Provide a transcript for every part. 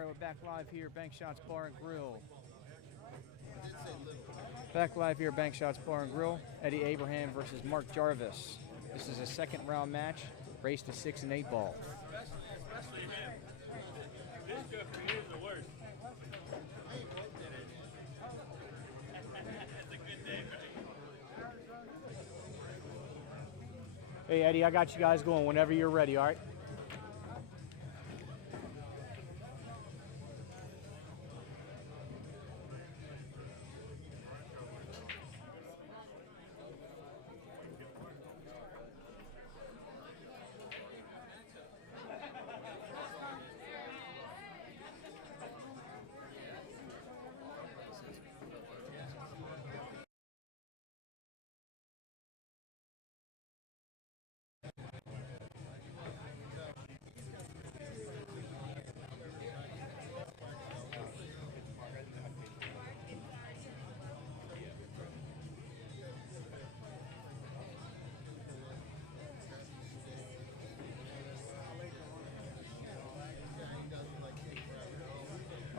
All right, we're back live here, Bank Shots Bar and Grill. Back live here, Bank Shots Bar and Grill. Eddie Abraham versus Mark Jarvis. This is a second round match, race to 6 and 8 ball. Especially him. This joker is the worst. That's a good day, right? Hey, Eddie, I got you guys going whenever you're ready, all right?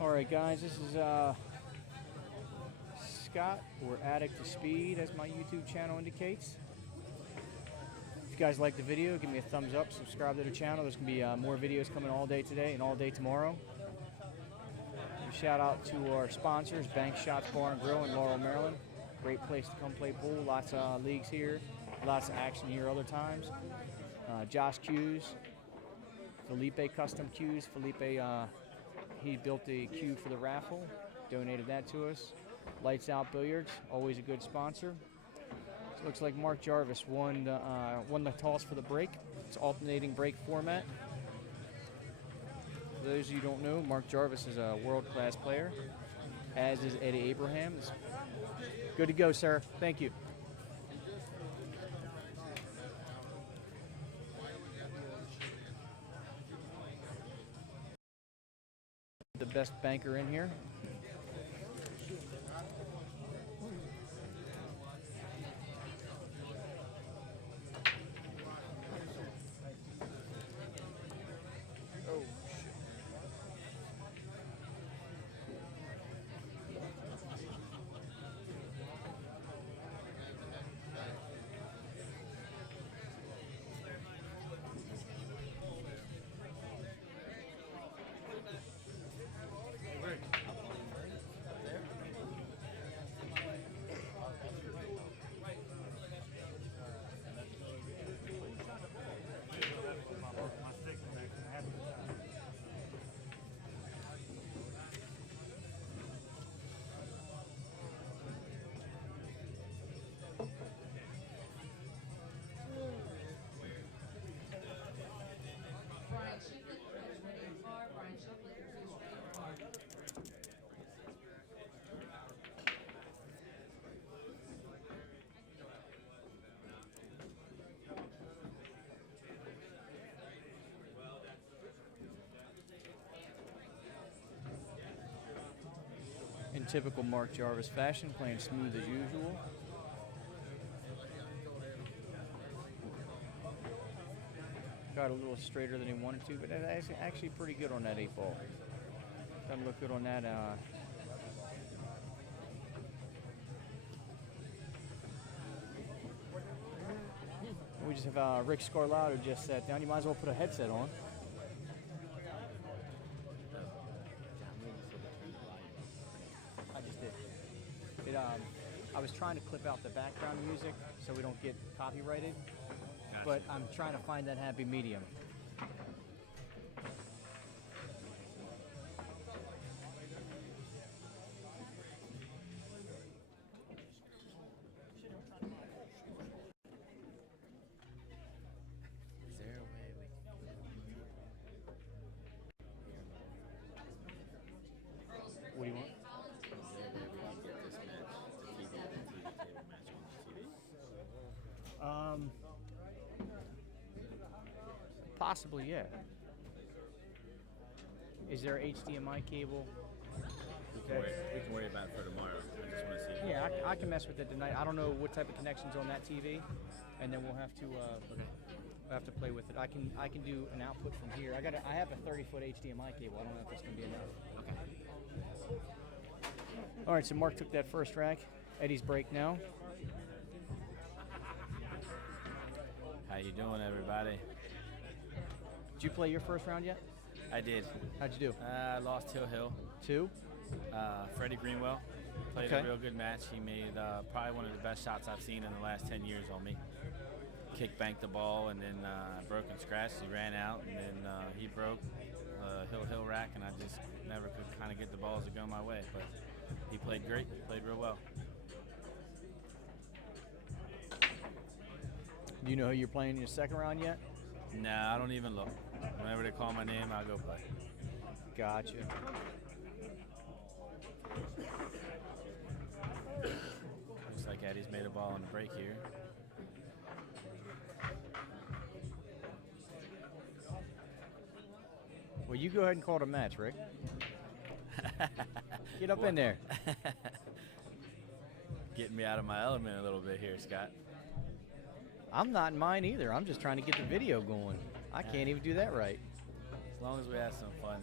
All right, guys, this is Scott, or Addict to Speed, as my YouTube channel indicates. If you guys like the video, give me a thumbs up, subscribe to the channel. There's going to be more videos coming all day today and all day tomorrow. A shout out to our sponsors, Bank Shots Bar and Grill in Laurel, Maryland. Great place to come play pool. Lots of leagues here, lots of action here other times. Josh Cues, Felipe Custom Cues. Felipe, he built the cue for the raffle, donated that to us. Lights Out Billiards, always a good sponsor. So it looks like Mark Jarvis won the toss for the break. It's alternating break format. For those of you who don't know, Mark Jarvis is a world-class player, as is Eddie Abraham. It's good to go, sir. Thank you. The best banker in here. In typical Mark Jarvis fashion, playing smooth as usual. Got a little straighter than he wanted to, but that's actually pretty good on that 8 ball. Doesn't look good on that. We just have Rick Scarlato who just sat down. You might as well put a headset on. I just did. I was trying to clip out the background music so we don't get copyrighted, but I'm trying to find that happy medium. What do you want? Possibly, yeah. Is there HDMI cable? We can worry about it for tomorrow. I just want to see. Yeah, I can mess with it tonight. I don't know what type of connection's on that TV, and then we'll have to. I have to play with it. I can do an output from here. I have a 30-foot HDMI cable. I don't know if it's gonna be enough. Okay. All right, so Mark took that first rack. Eddie's break now. How you doing, everybody? Did you play your first round yet? I did. How'd you do? I lost Hill. 2? Freddie Greenwell played Okay. a real good match. He made probably one of the best shots I've seen in the last 10 years on me. Kick banked the ball, and then broke and scratched. He ran out, and then he broke Hill rack, and I just never could kind of get the balls to go my way. But he played great. Played real well. Do you know who you're playing in your second round yet? Nah, I don't even look. Whenever they call my name, I'll go play. Gotcha. Looks like Eddie's made a ball on the break here. Well, you go ahead and call it a match, Rick. Get up in there. Getting me out of my element a little bit here, Scott. I'm not in mine either. I'm just trying to get the video going. I can't even do that right. As long as we have some fun,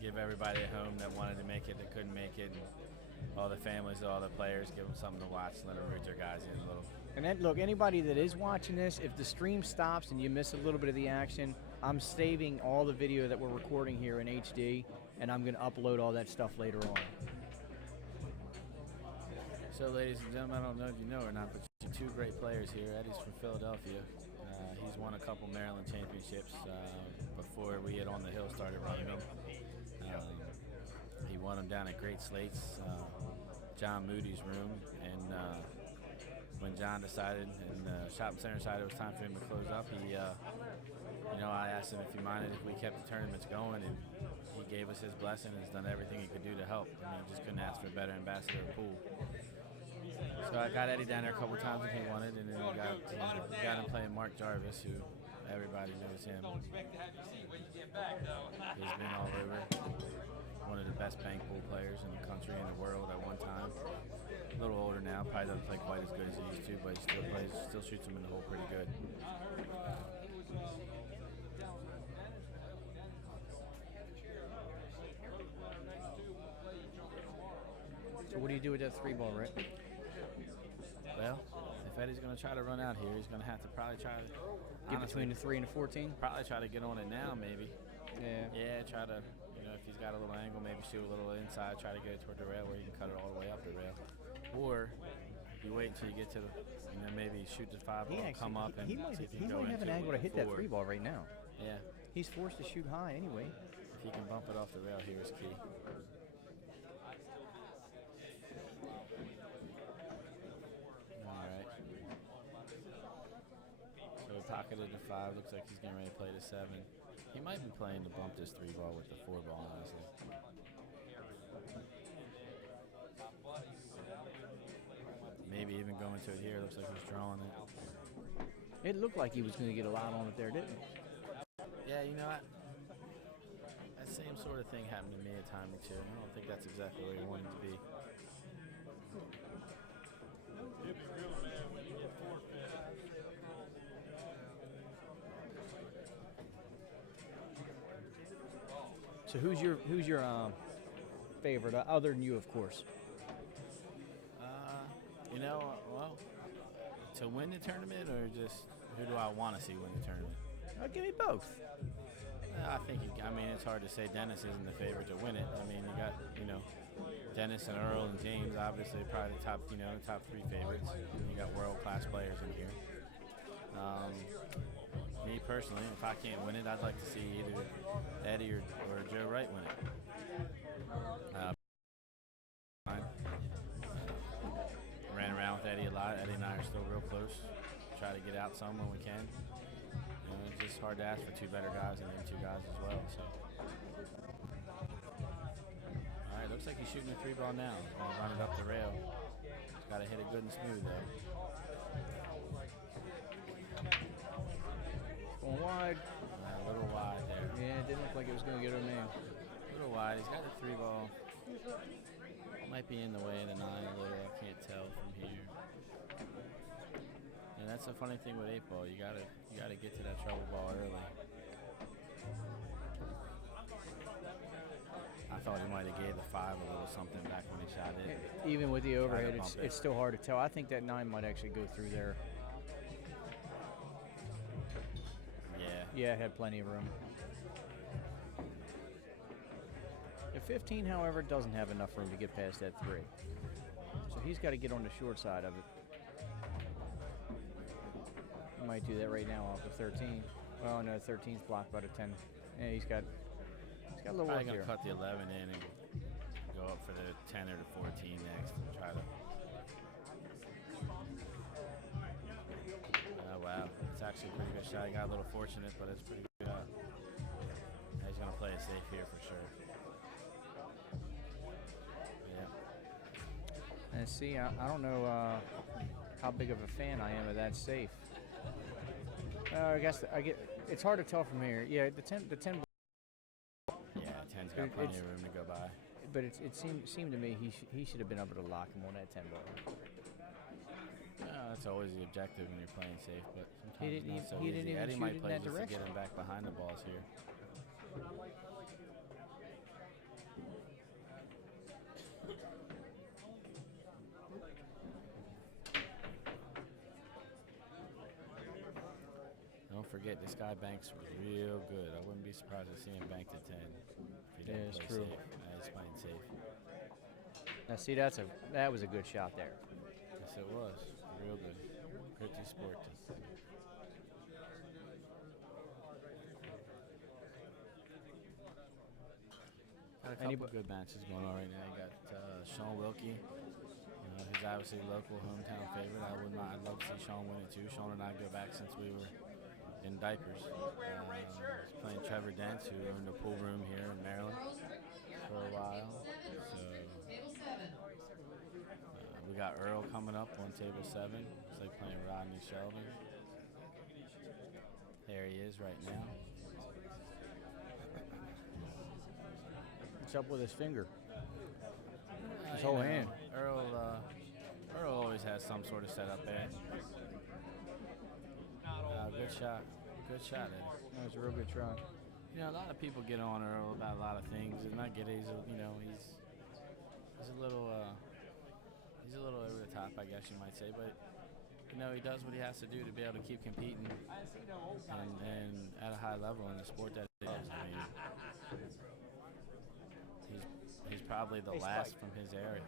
give everybody at home that wanted to make it, that couldn't make it, and all the families, all the players, give them something to watch, let them root their guys in a little. And then, look, anybody that is watching this, if the stream stops and you miss a little bit of the action, I'm saving all the video that we're recording here in HD, and I'm going to upload all that stuff later on. So, ladies and gentlemen, I don't know if you know or not, but two great players here. Eddie's from Philadelphia. He's won a couple Maryland championships before we had On the Hill started running them. He won them down at Great Slates, John Moody's room, and when John decided and the shopping center decided it was time for him to close up, he, I asked him if he minded if we kept the tournaments going, and he gave us his blessing and has done everything he could do to help. I mean, just couldn't ask for a better ambassador pool. So I got Eddie down there a couple times if he wanted, and then we got him playing Mark Jarvis, who everybody knows him. He's been all over. One of the best bank pool players in the country and the world at one time. A little older now, probably doesn't play quite as good as he used to, but he still shoots them in the hole pretty good. So what do you do with that 3-ball, Rick? Well, if Eddie's going to try to run out here, he's going to have to probably try to Get between the 3 and the 14? Probably try to get on it now, maybe. Yeah. Yeah, try to, if he's got a little angle, maybe shoot a little inside, try to get it toward the rail where you can cut it all the way up the rail. Or you wait until you get to the, maybe shoot the 5-ball, come up, and he might have an angle to hit that 3-ball right now. Yeah. He's forced to shoot high anyway. If he can bump it off the rail here is key. Pocketed the 5, looks like he's getting ready to play the 7. He might be playing to bump this 3-ball with the 4-ball, honestly. Maybe even going to it here, looks like he's drawing it. It looked like he was going to get a lot on it there, didn't it? Yeah, you know what? That same sort of thing happened to me a time or two. I don't think that's exactly where he wanted to be. So who's your favorite, other than you, of course? Well, to win the tournament, or just who do I want to see win the tournament? Give me both. I think, it's hard to say Dennis isn't the favorite to win it. I mean, you got, Dennis and Earl and James, obviously probably the top 3 favorites. You got world-class players in here. Me personally, if I can't win it, I'd like to see either Eddie or Joe Wright win it. Ran around with Eddie a lot. Eddie and I are still real close. Try to get out some when we can. It's just hard to ask for 2 better guys and then 2 guys as well. So, all right, looks like he's shooting a 3-ball now. He's going to run it up the rail. He's got to hit it good and smooth though. Going wide. A little wide there. Yeah, it didn't look like it was going to get her name. A little wide. He's got the 3-ball. Might be in the way of the 9 a little. I can't tell from here. Yeah, That's the funny thing with 8-ball. You gotta get to that trouble ball early. I thought he might have gave the 5 a little something back when he shot it. Even with the overhead, bump it's still hard to tell. I think that 9 might actually go through there. Yeah, it had plenty of room. The 15, however, doesn't have enough room to get past that 3. So he's got to get on the short side of it. He might do that right now off the 13. Oh no, 13's blocked by the 10. Yeah, he's got a little work Probably here. gonna cut the 11 in and go up for the 10 or the 14 next and try to. Oh wow, it's actually a pretty good shot. He got a little fortunate, but it's pretty good. He's gonna play it safe here for sure. Yeah. And see, I don't know how big of a fan I am of that safe. I guess it's hard to tell from here. Yeah, the 10. Yeah, 10's got plenty of room to go by. But it seemed to me he should have been able to lock him on that 10 ball. That's always the objective when you're playing safe, but sometimes He it's didn't not so even- he easy. didn't even Eddie shoot might it in play that just to direction. get him back behind the balls here. Don't forget, this guy banks real good. I wouldn't be surprised to see him bank to 10 if he didn't it's play true. safe. He's playing safe. Now see, that was a good shot there. Yes, it was. Real good. Pretty sporty. Got a couple good matches going on right now. You got Sean Wilkie, who's obviously a local hometown favorite. I'd love to see Sean win it too. Sean and I go back since we were in diapers. He's playing Trevor Dent, who owned a pool room here in Maryland for a while. So we got Earl coming up on table 7. It's like playing Rodney Sheldon. There he is right now. What's up with his finger? His whole hand. Earl always has some sort of setup there. Good shot. Good shot, Eddie. That was a real good try. You know, a lot of people get on Earl about a lot of things, and I get it. He's a little over the top, I guess you might say, but he does what he has to do to be able to keep competing and at a high level in the sport that it is. I mean, he's probably the last from his era.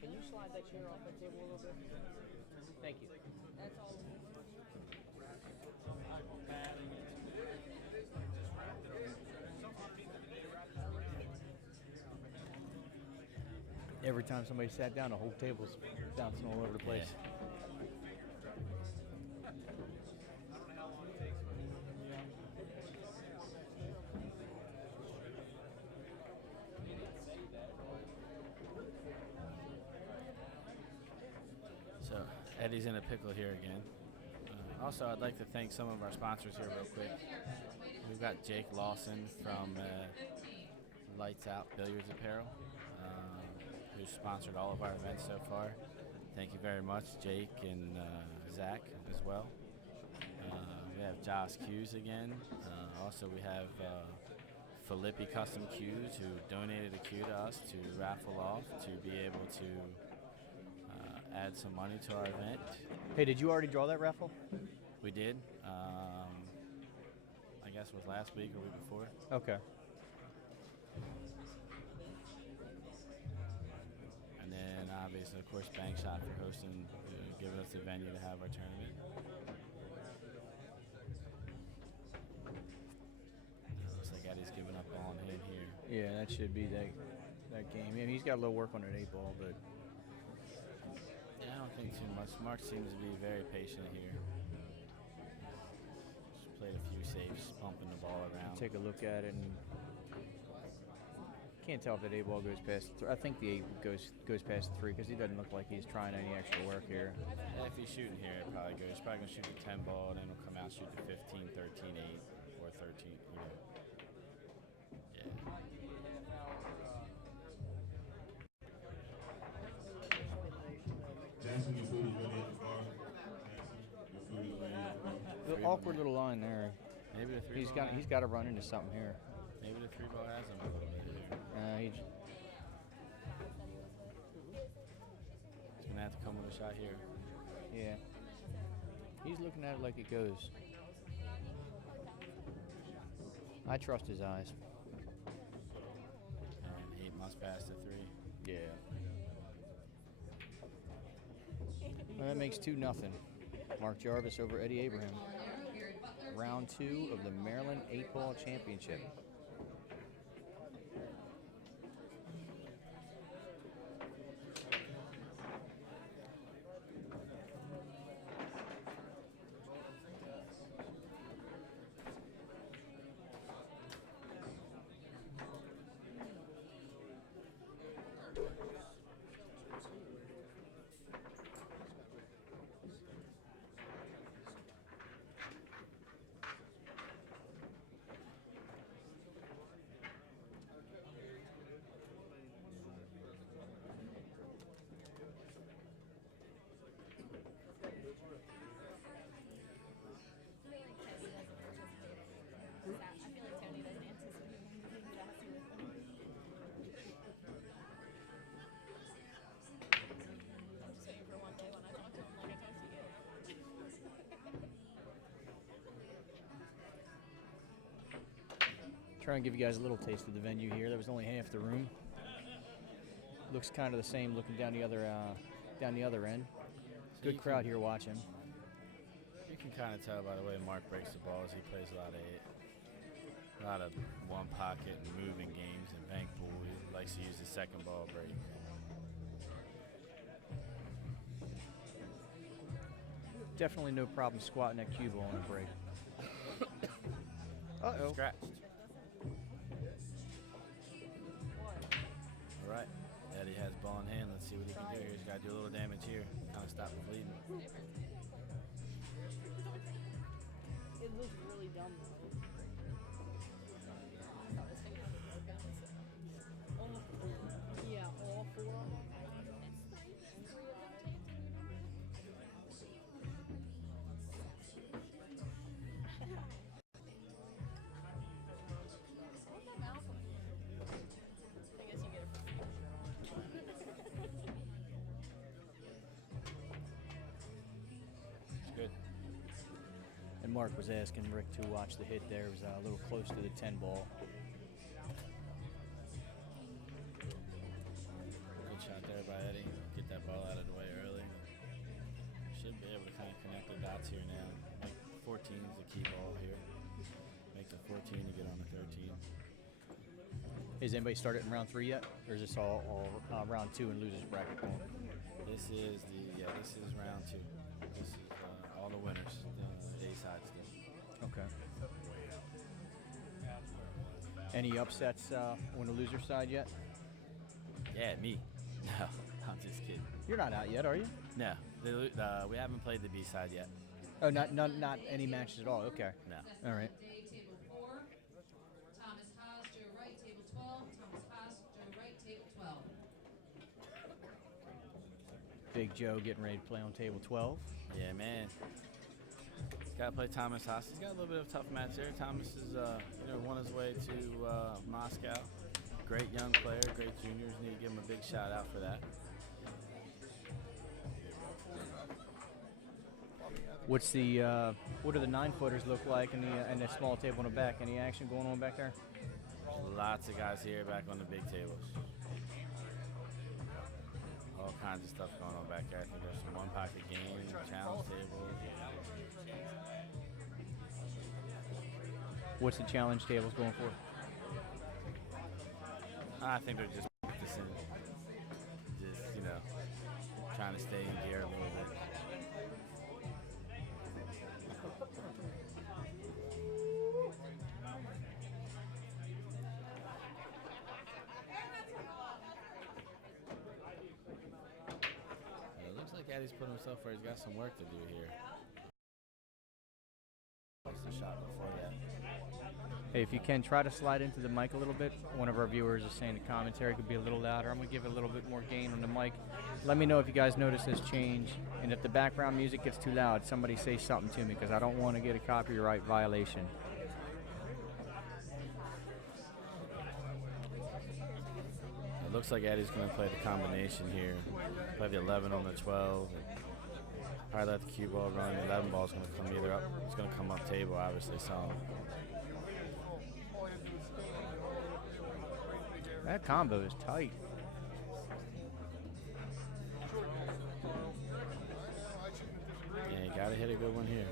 Can you slide that chair off the table a little bit? Thank you. That's all. Every time somebody sat down, the whole table's bouncing all over the place. Yeah. So Eddie's in a pickle here again. Also, I'd like to thank some of our sponsors here real quick. We've got Jake Lawson from Lights Out Billiards Apparel, who's sponsored all of our events so far. Thank you very much, Jake and Zach as well. We have Josh Hughes again. Also, we have Filippi Custom Cues, who donated a cue to us to raffle off to be able to add some money to our event. Hey, did you already draw that raffle? We did. I guess it was last week or week before. Okay. And then obviously, of course, Bank Shot for hosting, giving us the venue to have our tournament. Looks like Eddie's giving up on him here. Yeah, that should be that game. I mean, he's got a little work on an 8-ball, but I don't think too much. Mark seems to be very patient here. Just played a few safes, pumping the ball around. take a look at it and can't tell if that 8-ball goes past. I think the 8 goes past the 3 because he doesn't look like he's trying any extra work here. Yeah, if he's shooting here, it probably goes. He's probably gonna shoot the 10 ball, and then he'll come out shoot the 15, 13, 8, or 13. Yeah. Jackson, your food is ready at the bar. three awkward ball. little line there. Maybe the three He's ball. got to run into something here. Maybe the three ball has him a little bit here. He's Gonna have to come with a shot here. yeah. He's looking at it like it goes. I trust his eyes. And he must pass the three. Yeah. Well, that makes 2-0. Mark Jarvis over Eddie Abraham. Round 2 of the Maryland 8-Ball Championship. Try and give you guys a little taste of the venue here. That was only half the room. Looks kind of the same looking down the other end. Good crowd here watching. You can kind of tell by the way Mark breaks the balls. He plays a lot of one pocket and moving games and bank pool. He likes to use the second ball break. Definitely no problem squatting that cue ball on a break. Uh-oh. Scratched. All right. Eddie has ball in hand. Let's see what he can do here. He's got to do a little damage here. Kind of stop the bleeding. It looks really dumb. Yeah, all four of them. It's good. And Mark was asking Rick to watch the hit there. It was a little close to the 10 ball. Good shot there by Eddie. Get that ball out of the way early. Should be able to kind of connect the dots here now. Make 14 is the key ball here. Make the 14 to get on the 13. Has anybody started in round 3 yet? Or is this all round 2 and losers bracket going? This is round 2. This is all the winners, the A side still. Okay. Any upsets on the loser side yet? Yeah, me. No, I'm just kidding. You're not out yet, are you? No, we haven't played the B side yet. Oh, not any matches at all. Okay. No. All right. Table 4, Thomas Haas, Joe Wright, table 12. Thomas Haas, Joe Wright, table 12. Big Joe getting ready to play on table 12. Yeah, man. He's got to play Thomas Haas. He's got a little bit of a tough match there. Thomas is, won his way to Moscow. Great young player, great juniors. Need to give him a big shout out for that. What do the 9-footers look like in the small table in the back? Any action going on back there? Lots of guys here back on the big tables. All kinds of stuff going on back there. I think there's some one-pocket games, challenge tables. What's the challenge tables going for? I think they're just practicing. Just, trying to stay in gear a little bit. It looks like Eddie's put himself where he's got some work to do here. What's the shot before that? Hey, if you can, try to slide into the mic a little bit. One of our viewers is saying the commentary could be a little louder. I'm going to give it a little bit more gain on the mic. Let me know if you guys notice this change. And if the background music gets too loud, somebody say something to me because I don't want to get a copyright violation. It looks like Eddie's going to play the combination here. Play the 11 on the 12. Probably let the cue ball run. The 11 ball is going to come either up. It's going to come up table, obviously. So that combo is tight. yeah, you got to hit a good one here.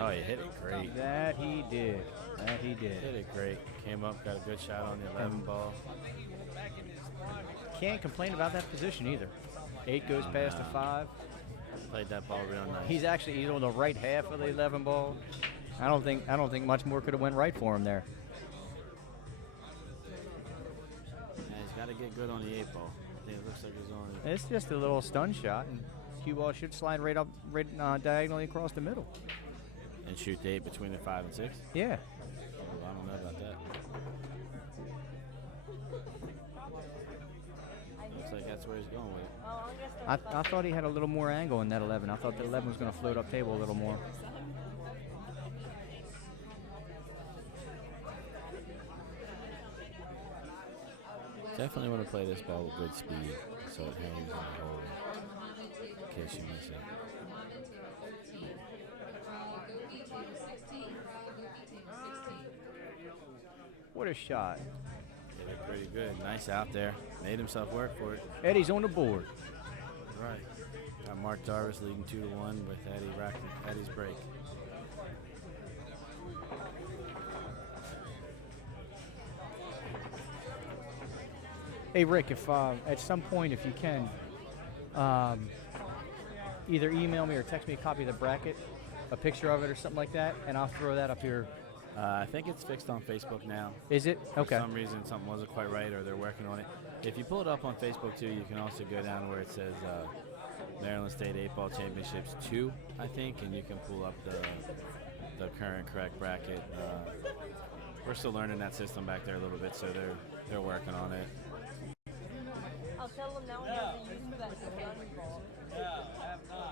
Oh, he hit it great. That he did. That he did. Hit it great. Came up, got a good shot on the 11 ball. Can't complain about that position either. 8 goes past the 5. Played that ball real nice. He's on the right half of the 11 ball. I don't think much more could have went right for him there. Yeah, he's got to get good on the 8 ball. I think it looks like he's on. It's just a little stun shot, and cue ball should slide right up, diagonally across the middle. And shoot the 8 between the 5 and 6. Yeah. Well, I don't know about that. Looks like that's where he's going with it. I thought he had a little more angle in that 11. I thought the 11 was going to float up table a little more. Definitely want to play this ball with good speed so it hangs in the hole in case you miss it. What a shot. Hit it pretty good. Nice out there. Made himself work for it. Eddie's on the board. Right. Got Mark Jarvis leading 2-1 with Eddie racking Eddie's break. Hey, Rick, if at some point, if you can, either email me or text me a copy of the bracket, a picture of it or something like that, and I'll throw that up here. I think it's fixed on Facebook now. Is it? Okay. For some reason, something wasn't quite right, or they're working on it. If you pull it up on Facebook too, you can also go down where it says Maryland State 8-Ball Championships 2, I think, and you can pull up the current correct bracket. We're still learning that system back there a little bit, so they're working on it. I'll tell him now he has to use that gunny ball.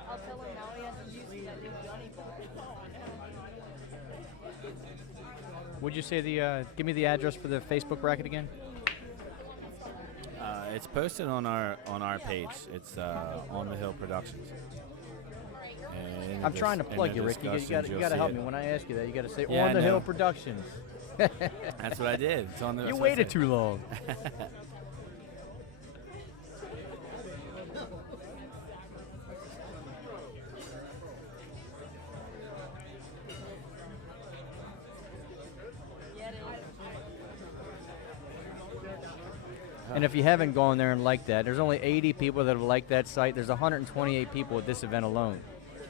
I'll tell him now he has to use that new gunny ball. Would you say give me the address for the Facebook bracket again? It's posted on our page. It's On the Hill Productions. And I'm trying to plug you, Rick. You got to help me. When I ask you that, you got to say On the Hill Productions. That's what I did. It's on the. You waited too long. And if you haven't gone there and liked that, there's only 80 people that have liked that site. There's 128 people at this event alone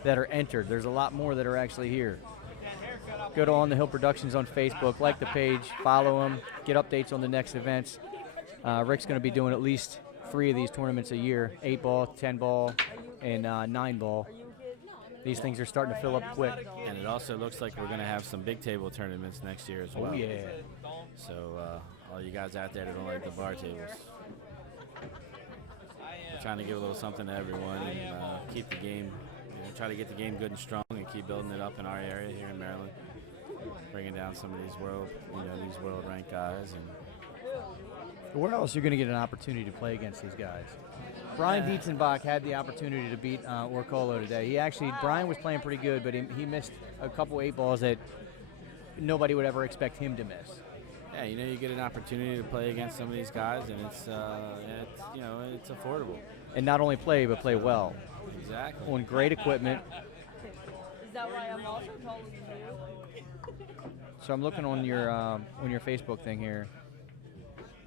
that are entered. There's a lot more that are actually here. Go to On the Hill Productions on Facebook, like the page, follow them, get updates on the next events. Rick's going to be doing at least 3 of these tournaments a year, 8-ball, 10-ball, and 9-ball. These things are starting to fill up quick. And it also looks like we're going to have some big table tournaments next year as well. Oh, yeah. So all you guys out there that don't like the bar tables, we're trying to give a little something to everyone and keep the game, try to get the game good and strong and keep building it up in our area here in Maryland, bringing down some of these world ranked guys. And where else are you going to get an opportunity to play against these guys? Brian Dietzenbach had the opportunity to beat Orcolo today. Brian was playing pretty good, but he missed a couple 8-balls that nobody would ever expect him to miss. Yeah, you get an opportunity to play against some of these guys, and it's affordable. And not only play, but play well. Exactly. On great equipment. Is that why I'm also taller than you? So I'm looking on your Facebook thing here,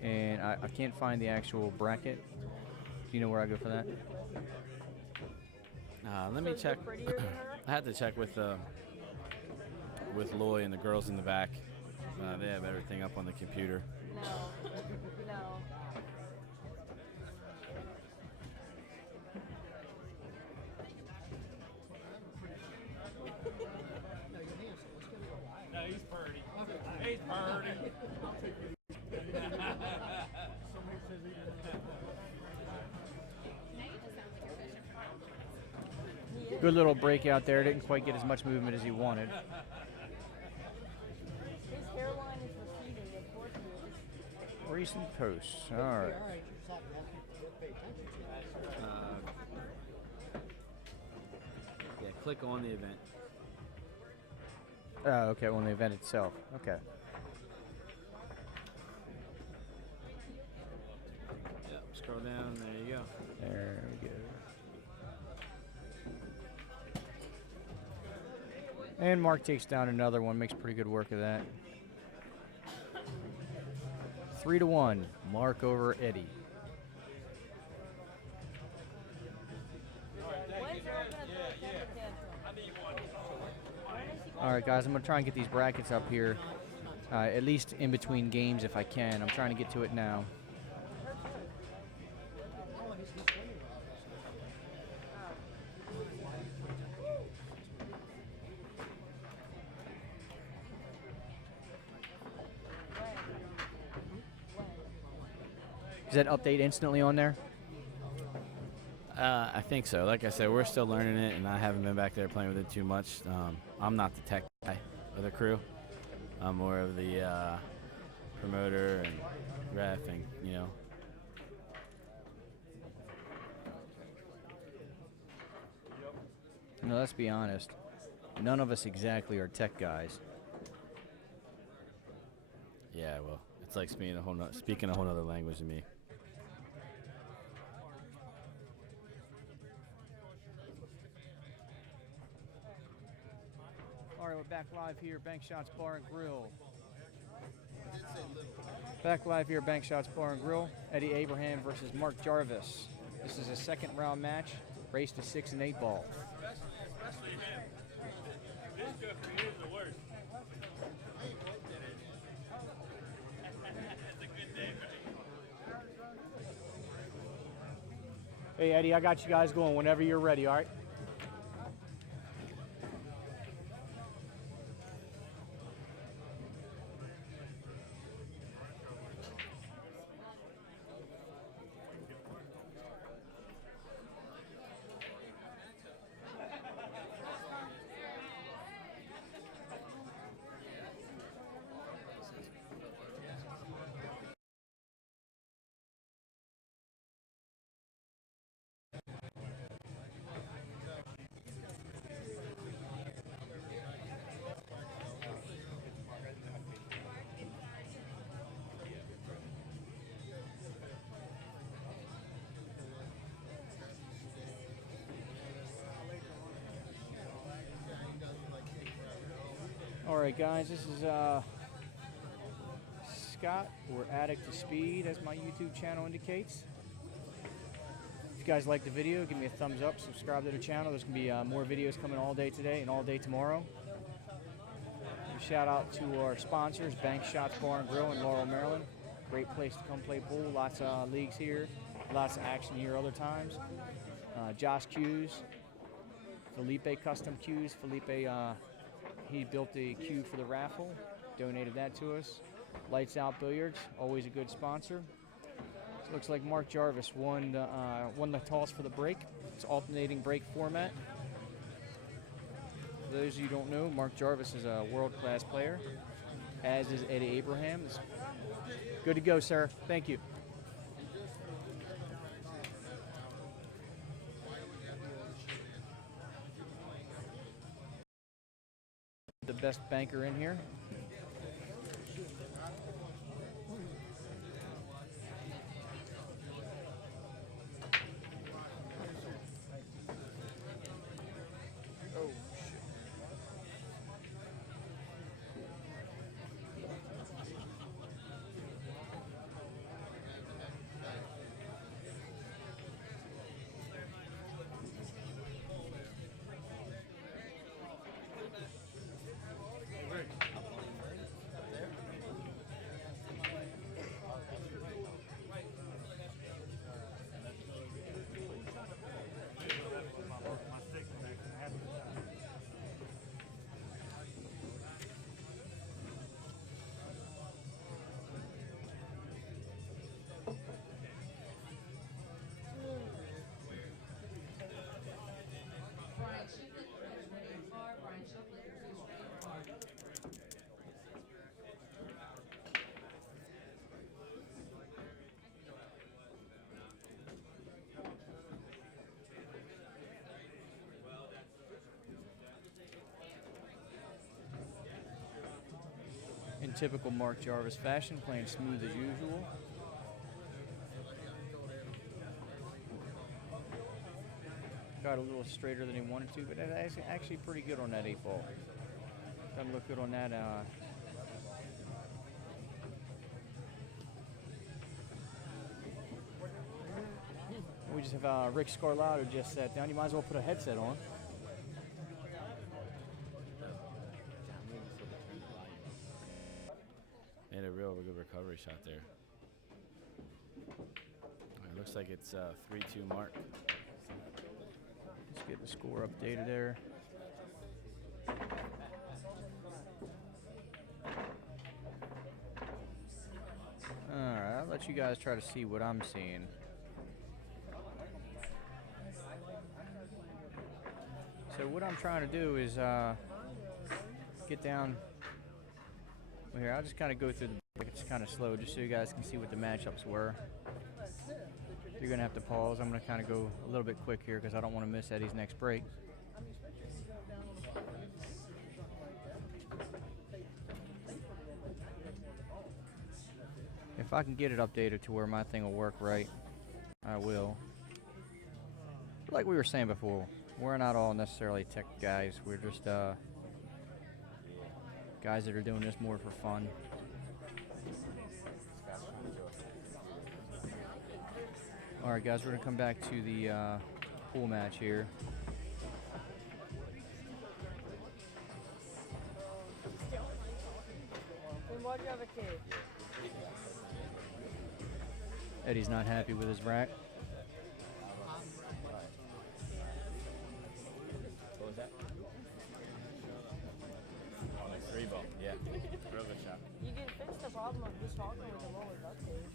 and I can't find the actual bracket. Do you know where I go for that? Let me check. I had to check with Loy and the girls in the back. They have everything up on the computer. No. Good little breakout there. Didn't quite get as much movement as he wanted. His hairline is receding, unfortunately. Recent posts. All right. Yeah, click on the event. Oh, okay, on the event itself. Okay. Yep, scroll down. There you go. There we go. And Mark takes down another one. Makes pretty good work of that. 3-1. Mark over Eddie. When's Earl gonna throw a temper tantrum? All right, guys, I'm going to try and get these brackets up here, at least in between games if I can. I'm trying to get to it now. Is that update instantly on there? I think so. Like I said, we're still learning it, and I haven't been back there playing with it too much. I'm not the tech guy of the crew. I'm more of the promoter and ref, and No, let's be honest. None of us exactly are tech guys. Yeah, well, it's like speaking a whole other language to me. All right, we're back live here, Bank Shots Bar and Grill. Back live here, Bank Shots Bar and Grill. Eddie Abraham versus Mark Jarvis. This is a second round match, race to 6 and 8 ball. Especially him. This stuff for you is the worst. That's a good day, right? Hey, Eddie, I got you guys going whenever you're ready, all right? All right, guys, this is Scott, or Addict to Speed, as my YouTube channel indicates. If you guys like the video, give me a thumbs up, subscribe to the channel. There's going to be more videos coming all day today and all day tomorrow. A shout out to our sponsors, Bank Shots Bar and Grill in Laurel, Maryland. Great place to come play pool. Lots of leagues here, lots of action here other times. Josh Cues, Felipe Custom Cues. Felipe, he built the cue for the raffle, donated that to us. Lights Out Billiards, always a good sponsor. So it looks like Mark Jarvis won the toss for the break. It's alternating break format. For those of you who don't know, Mark Jarvis is a world-class player, as is Eddie Abraham. It's good to go, sir. Thank you. The best banker in here. Oh, shit. In typical Mark Jarvis fashion, playing smooth as usual. Got a little straighter than he wanted to, but that's actually pretty good on that 8 ball. Doesn't look good on that. We just have Rick Scarlato just sat down. You might as well put a headset on. Made a real good recovery shot there. It looks like it's 3-2 mark. Let's get the score updated there. Alright, I'll let you guys try to see what I'm seeing. So what I'm trying to do is get down here. I'll just kind of go through the brackets kind of slow just so you guys can see what the matchups were. You're going to have to pause. I'm going to kind of go a little bit quick here because I don't want to miss Eddie's next break. If I can get it updated to where my thing will work right, I will. Like we were saying before, we're not all necessarily tech guys. We're just guys that are doing this more for fun. All right, guys, we're going to come back to the pool match here. Why do you have a kid? Eddie's not happy with his rack. What was that? Oh, like 3 ball. Yeah. Real good shot. You can fix the problem of just talking with the roller duct tape.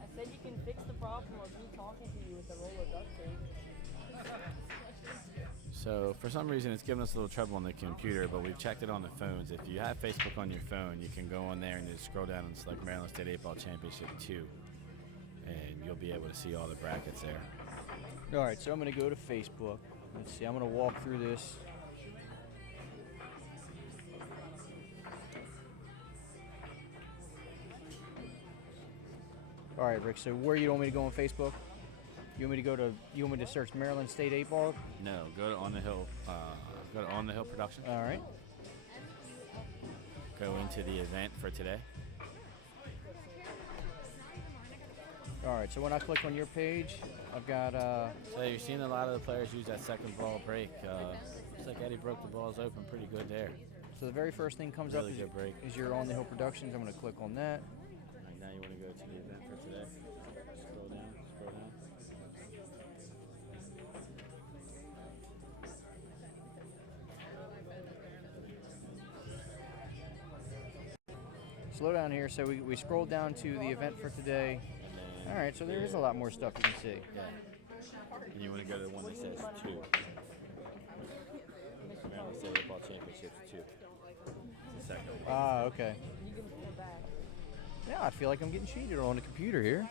I said you can fix the problem of me talking to you with the roller duct tape. So for some reason it's giving us a little trouble on the computer, but we've checked it on the phones. If you have Facebook on your phone, you can go on there and just scroll down and select Maryland State 8 Ball Championship 2, and you'll be able to see all the brackets there. All right, so I'm going to go to Facebook. Let's see, I'm going to walk through this. All right, Rick, so where you want me to go on Facebook? You want me to search Maryland State 8 Ball? No, go to On the Hill. Go to On the Hill Productions. All right. Go into the event for today. All right, so when I click on your page, I've got... So you're seeing a lot of the players use that second ball break. Looks like Eddie broke the balls open pretty good there. So the very first thing comes Really up good break. is your On the Hill Productions. I'm going to click on that. All right, now you want to go to the event for today. Scroll down, scroll down. Slow down here. So we scrolled down to the event for today. All right, so there is a lot more stuff you can see. Yeah. And you want to go to the one that says 2. Maryland State 8 Ball Championships 2. It's the second one. Ah, okay. You can pull back. Yeah, I feel like I'm getting cheated on the computer here.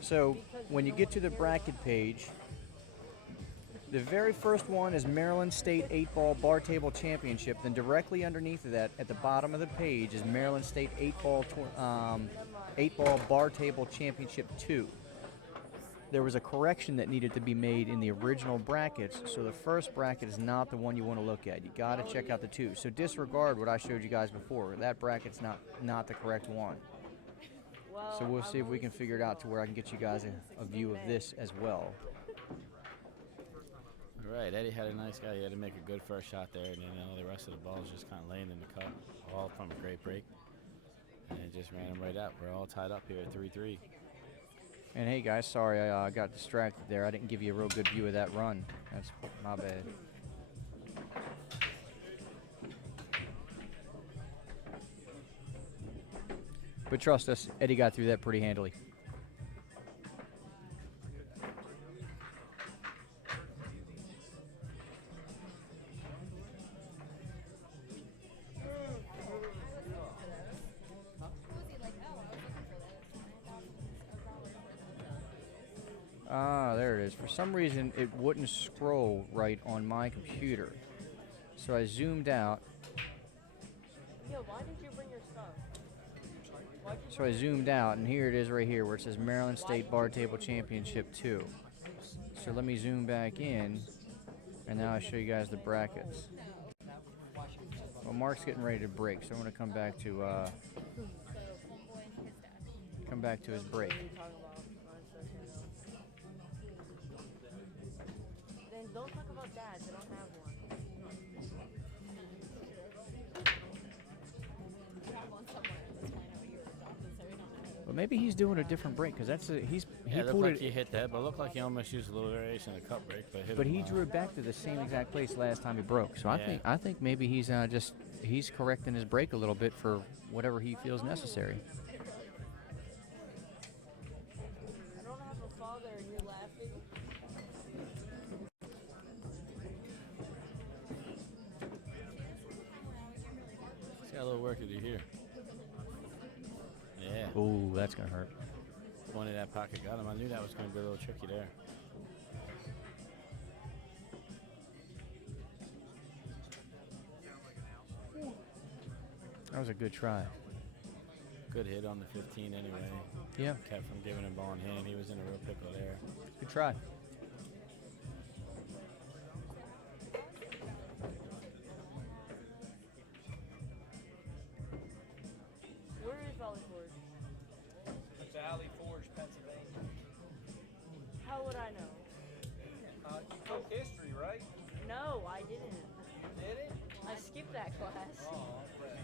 So when you get to the bracket page, the very first one is Maryland State 8 Ball Bar Table Championship. Then directly underneath of that, at the bottom of the page, is Maryland State 8 Ball Bar Table Championship 2. There was a correction that needed to be made in the original brackets, so the first bracket is not the one you want to look at. You got to check out the 2. So disregard what I showed you guys before. That bracket's not the correct one. So we'll see if we can figure it out to where I can get you guys a view of this as well. All right, Eddie had a nice guy. He had to make a good first shot there, and then the rest of the ball was just kind of laying in the cup, all from a great break. And it just ran him right out. We're all tied up here at 3-3. And hey guys, sorry I got distracted there. I didn't give you a real good view of that run. That's my bad. But trust us, Eddie got through that pretty handily. Ah, there it is. For some reason, it wouldn't scroll right on my computer. So I zoomed out. Yo, why did you bring your stuff? So I zoomed out, and here it is right here where it says Maryland State Bar Table Championship 2. So let me zoom back in, and now I'll show you guys the brackets. Well, Mark's getting ready to break, so I'm going to come back to his break. Then don't talk about dads. I don't have one. But maybe he's doing a different break because that's he Yeah, it looked pulled like it. he hit that, but it looked like he almost used a little variation of the cut break, But he him drew it back to the same exact place last time he broke. So Yeah. I think maybe he's he's correcting his break a little bit for whatever he feels necessary. I don't have a father and you're laughing. He's got a little work to do here. Yeah. Oh, that's gonna hurt. One in that pocket got him. I knew that was going to be a little tricky there. That was a good try. Good hit on the 15 anyway. Yeah, Kept from giving him ball in hand. He was in a real pickle there. good try. Where is Valley Forge? Valley Forge, Pennsylvania. How would I know? You took history, right? No, I didn't. Did it? I skipped that class. Oh, okay.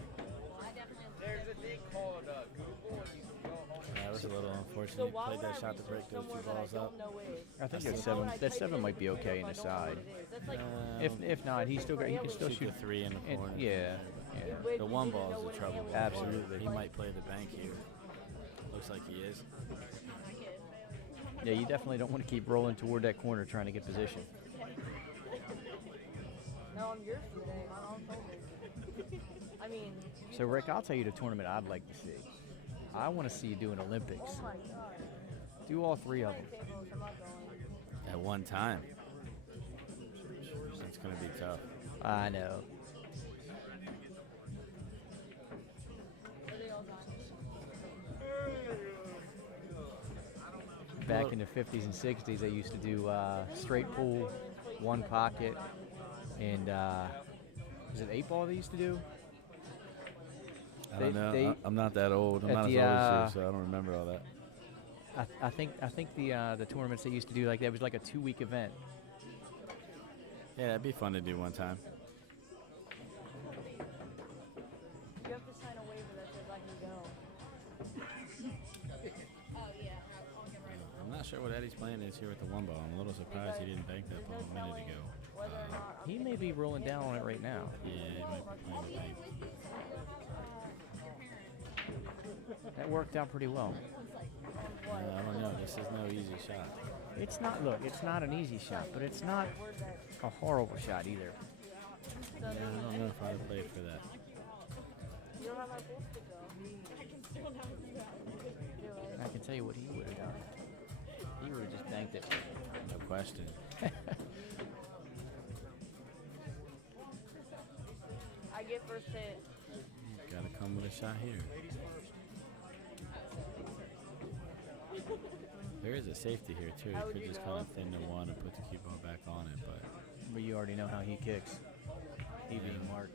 There's a thing called Google, and you can go home. That was a little So unfortunate. why Played would I that shot to break research those two somewhere that I balls up. don't know is? I think So that why would I that type seven it might be in okay if in I the don't know side. what it is? That's like If not, he can still shoot shoot. the three in the And, corner. yeah, yeah. Wait, The you one didn't ball know is what the an trouble. alien though. Absolutely. He might play the bank here. Looks like he is. Yeah, you definitely don't want to keep rolling toward that corner trying to get position. No, I'm yours today. My mom told me. I mean, So Rick, I'll tell you the tournament I'd like to see. I want to see you do an Olympics. oh my god. Do all three of them. Tables, I'm not going. At one time. It's going to be tough. I know. Back in the 50s and 60s, they used to do straight pool, one pocket, and is it 8-ball they used to do? I don't know. They- I'm not that old. I'm at not the, as old as you, so I don't remember all that. I think the tournaments they used to do like that was like a 2-week event. Yeah, that'd be fun to do one time. You have to sign a waiver that says I can go. I'm not sure what Eddie's plan is here with the one ball. I'm a little surprised he didn't bank that ball a minute ago. Whether or not He may be rolling down on it right now. Yeah, he might be playing the bank. That worked out pretty well. I don't know. This is no easy shot. It's not. Look, it's not an easy shot, but it's not a horrible shot either. Yeah, I don't know if I'd have played for that. you don't have my pool stick though. I can tell you what he would have done. He would have just banked it. No question. I get first hit. Got to come with a shot here. There is a safety here too. He could just kind of thin the one and put the cue ball back on it, but But you already know how he kicks. He being Mark.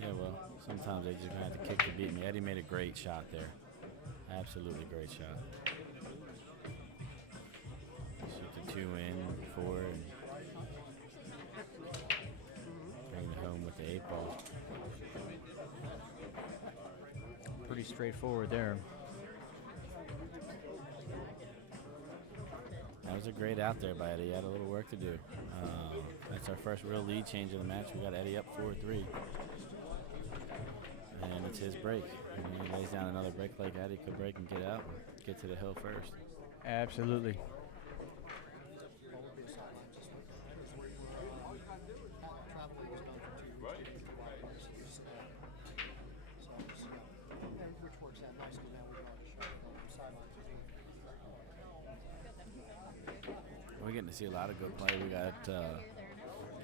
yeah, well, sometimes they just gonna have to kick to beat me. Eddie made a great shot there. Absolutely great shot. Shoot the 2 in, 4, and bring it home with the 8-ball. Pretty straightforward there. That was a great out there by Eddie. He had a little work to do. That's our first real lead change of the match. We got Eddie up 4-3. And it's his break. And he lays down another break like Eddie could break and get out and get to the hill first. Absolutely. We're getting to see a lot of good play. We got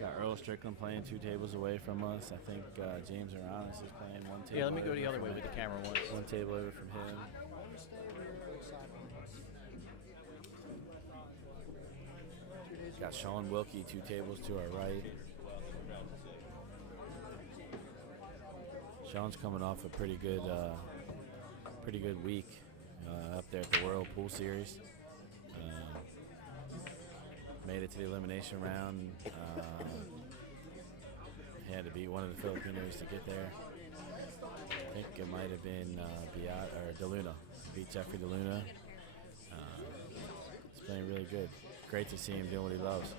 Got Earl Strickland playing 2 tables away from us. I think James Aranis is playing 1 table. Yeah, let me go the over other way from with the camera once. 1 table over from him. Got Sean Wilkie 2 tables to our right. Sean's coming off a pretty good week up there at the World Pool Series. Made it to the elimination round. He had to beat one of the Filipinos to get there. I think it might have been DeLuna. Beat Jeffrey DeLuna. He's playing really good. Great to see him doing what he loves.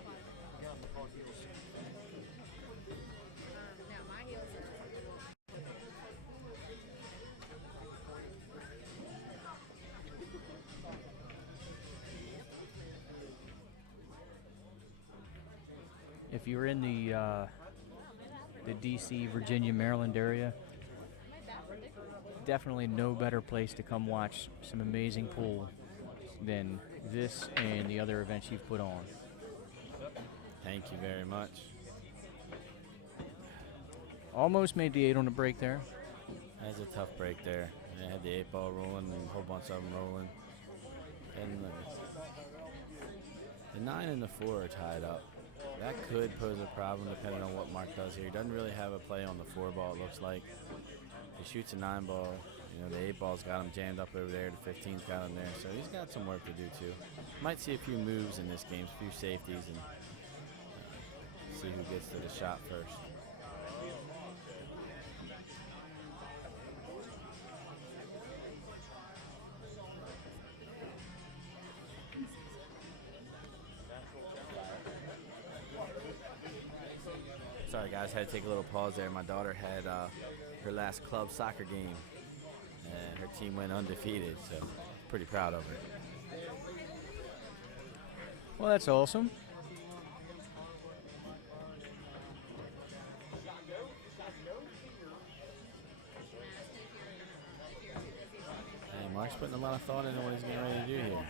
If you're in the DC, Virginia, Maryland area, definitely no better place to come watch some amazing pool than this and the other events you've put on. Thank you very much. Almost made the 8 on the break there. That was a tough break there. I had the 8-ball rolling and a whole bunch of them rolling. And the 9 and the 4 are tied up. That could pose a problem depending on what Mark does here. He doesn't really have a play on the 4-ball, it looks like. He shoots a 9-ball. You know, the 8-ball's got him jammed up over there. The 15's got him there. So he's got some work to do, too. Might see a few moves in this game, a few safeties, and see who gets to the shot first. Sorry guys, had to take a little pause there. My daughter had her last club soccer game and her team went undefeated, so pretty proud of her. Well, that's awesome. Hey, Mark's putting a lot of thought into what he's getting ready to do here.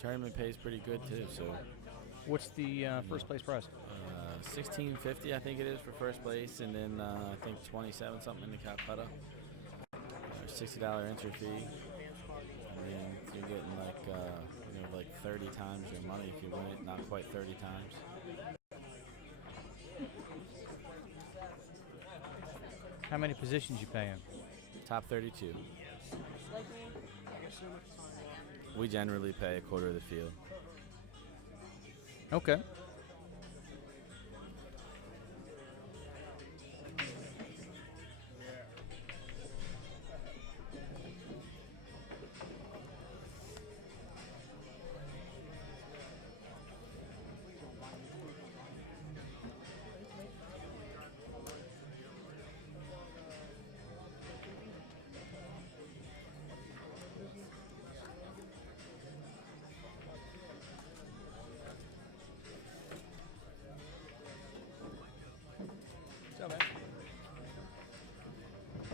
Tournament pays pretty good too, so. What's the first place prize? $16.50 I think it is for first place, and then I think $27 something in the Calcutta. $60 entry fee. I mean, you're getting like 30 times your money if you win it, not quite 30 times. How many positions you paying? Top 32. We generally pay a quarter of the field. Okay.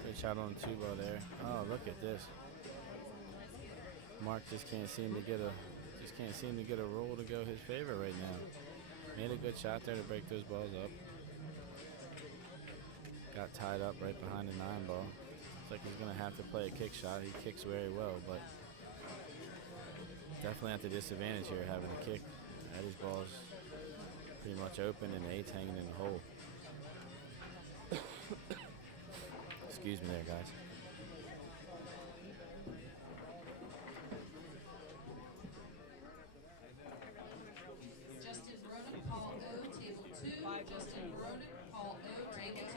Good shot on the 2-ball there. Oh, look at this. Mark just can't seem to get a roll to go his favor right now. Made a good shot there to break those balls up. Got tied up right behind the 9-ball. Looks like he's gonna have to play a kick shot. He kicks very well, but definitely at the disadvantage here having a kick. His ball's pretty much open and the 8's hanging in the hole. Excuse me there, guys. Justin Roden, call O, table 2. Justin Roden, call O, table 2.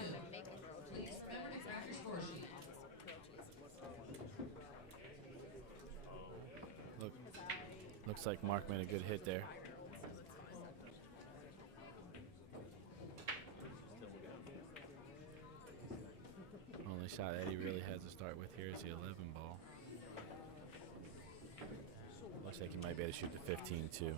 Please remember to grab your score sheet. Looks like Mark made a good hit there. Only shot Eddie really has to start with here is the 11-ball. Looks like he might be able to shoot the 15 too.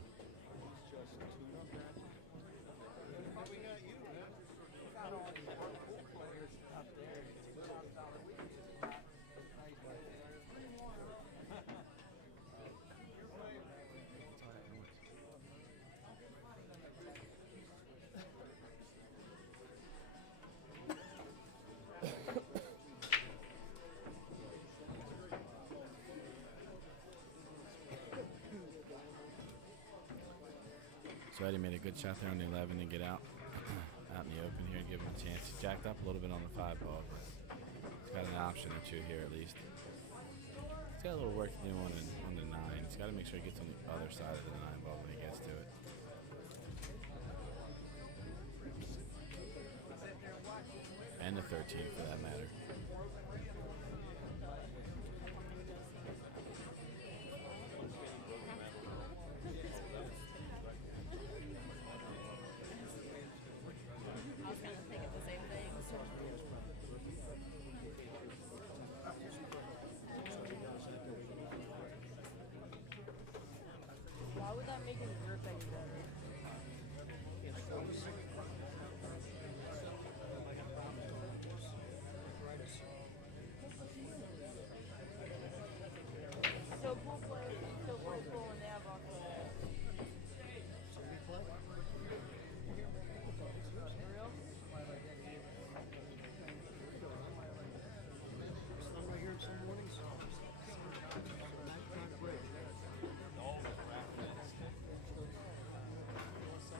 Freddie made a good shot there on the 11 to get out in the open here and give him a chance. He jacked up a little bit on the 5 ball, but he's got an option or two here at least. He's got a little work to do on the 9. He's got to make sure he gets on the other side of the 9 ball when he gets to it. And the 13 for that matter. Why would that make his grip any better? So pool players can still play pool and they have off the For real?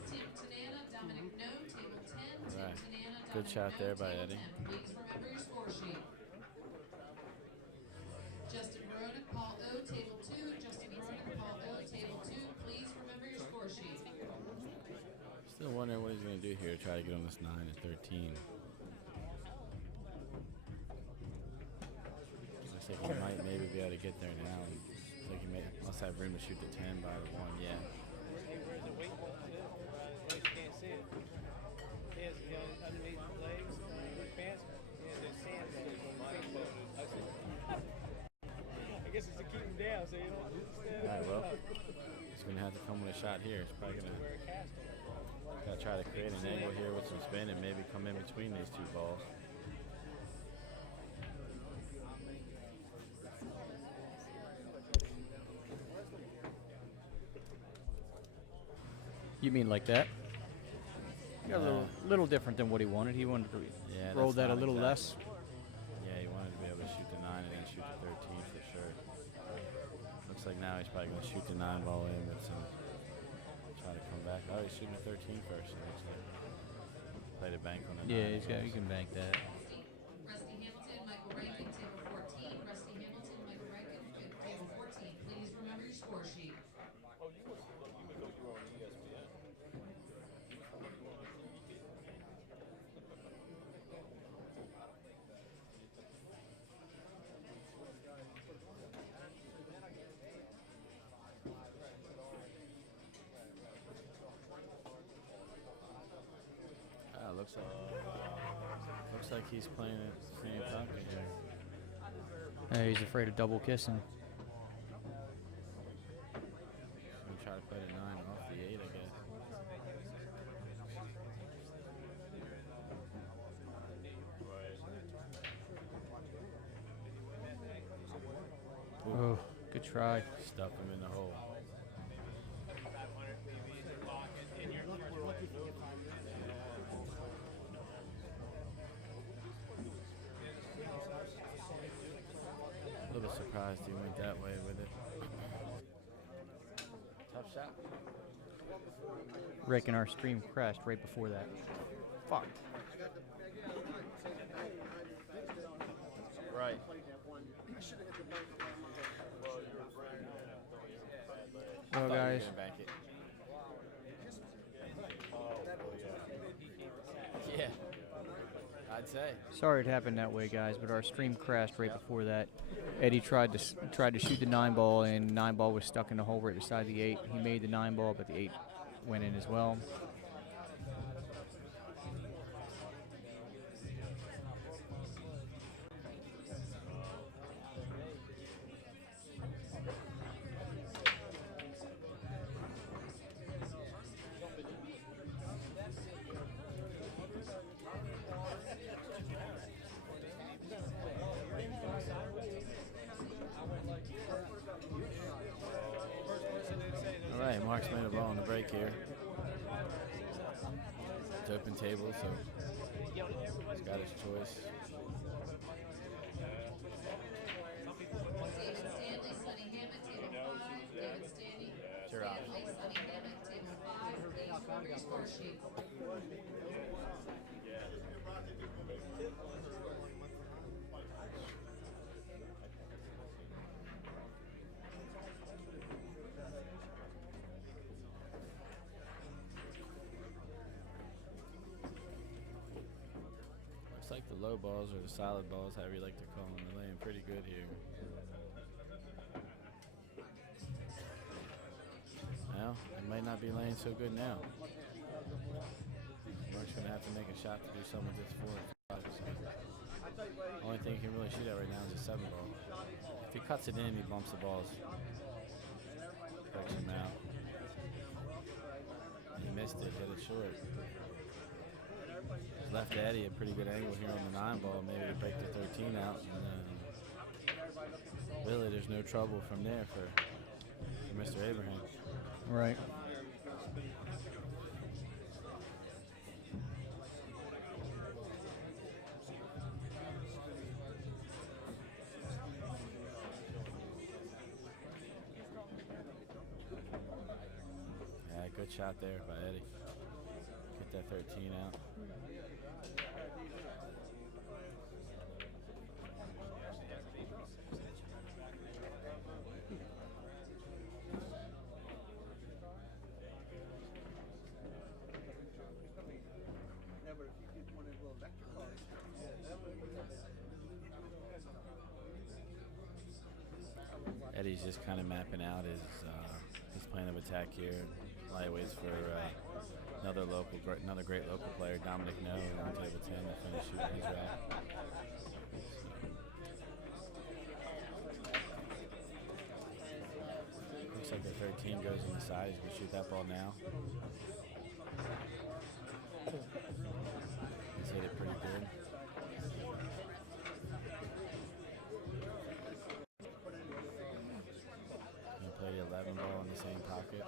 Team Tanana, Dominic No, table 10. Team Right. Tanana, Good Dominic shot No, there by table Eddie. 10. Please remember your score sheet. Justin Verona, Paul O, table 2. Justin Verona, Paul O, table 2. Please remember your score sheet. Still wondering what he's going to do here. Try to get on this 9 and 13. Looks like he might maybe be able to get there now. Looks like he must have room to shoot the 10 by the 1. Yeah. Where's the weight? You can't see it. He has underneath his legs, his pants, he has his sand on his weight boat. I guess it's to keep him down so you don't stand All right, up. well, he's going to have to come with a shot here. He's probably going to Wear a cast on. try to create an angle here with some spin and maybe come in between these two balls. You mean like that? Yeah, a little different than what he wanted. He wanted to roll that's that a not little less. Yeah, he wanted to be able to shoot the 9 and then shoot the 13 for sure. Looks like now he's probably going to shoot the 9 ball in with some. Try to come back. Oh, he's shooting the 13 first. It looks like. Play the bank on the 9. Yeah, he can bank that. Rusty Hamilton, Michael Rankin, table 14. Rusty Hamilton, Michael Rankin, table 14. Please remember your score sheet. Looks like he's playing at the same pocket here. He's afraid of double kissing. Gonna try to play the 9 off the 8, I guess. Oh, good try. Stuff him in the hole. A little surprised he went that way with it. Tough shot. Reckon our stream crashed right before that. Fuck. Right. Well, guys, Bank it. Yeah, I'd say. sorry it happened that way, guys, but our stream crashed right before that. Eddie tried to shoot the 9 ball, and 9 ball was stuck in the hole right beside the 8. He made the 9 ball, but the 8 went in as well. All right, Mark's made a ball on the break here. It's open table, so he's got his choice. David Stanley, Sonny Hammond, table 5. David Stanley, It's your option. Sonny Hammond, table 5. Please every score sheet. Looks like the low balls or the solid balls, however you like to call them, are laying pretty good here. Well, it might not be laying so good now. Mark's going to have to make a shot to do something with this 4 or 5. So. Only thing he can really shoot at right now is a 7 ball. If he cuts it in, he bumps the balls. Breaks him out. He missed it, hit it short. He's left Eddie a pretty good angle here on the 9 ball, maybe to break the 13 out. And really, there's no trouble from there for Mr. Abraham. Right. Yeah, good shot there by Eddie. Get that 13 out. Eddie's just kind of mapping out his plan of attack here. While he waits for another great local player, Dominic No, on table 10 to finish shooting his route. Looks like the 13 goes on the side. He's gonna shoot that ball now. He's hit it pretty good. Play the 11 ball in the same pocket.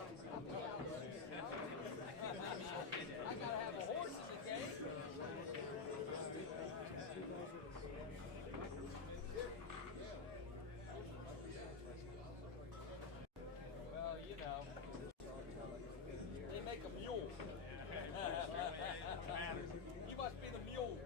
Well, you know, they make a mule. You must be the mule.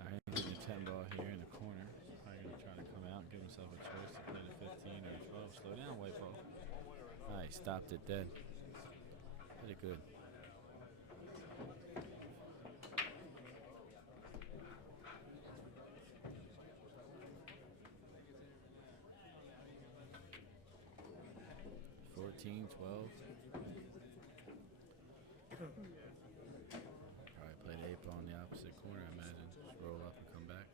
Alright, getting a 10 ball here in the corner. Probably gonna try to come out and give himself a choice to play the 15 or 12. Slow down, white ball. Alright, stopped it dead. Pretty good. $14, $12. Probably played 8 ball in the opposite corner, I imagine. Just roll up and come back.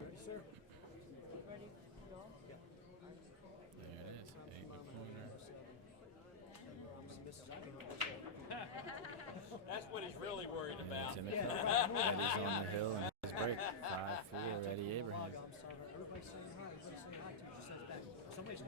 Ready, sir? Ready? Go? There it is, 8 in the corner. That's what he's really worried And about. it's in the corner. Eddie's on the hill and his break. 5-4, Eddie Abraham. I'm sorry. Everybody's saying hi. Everybody's saying hi to you. She says back. Somebody's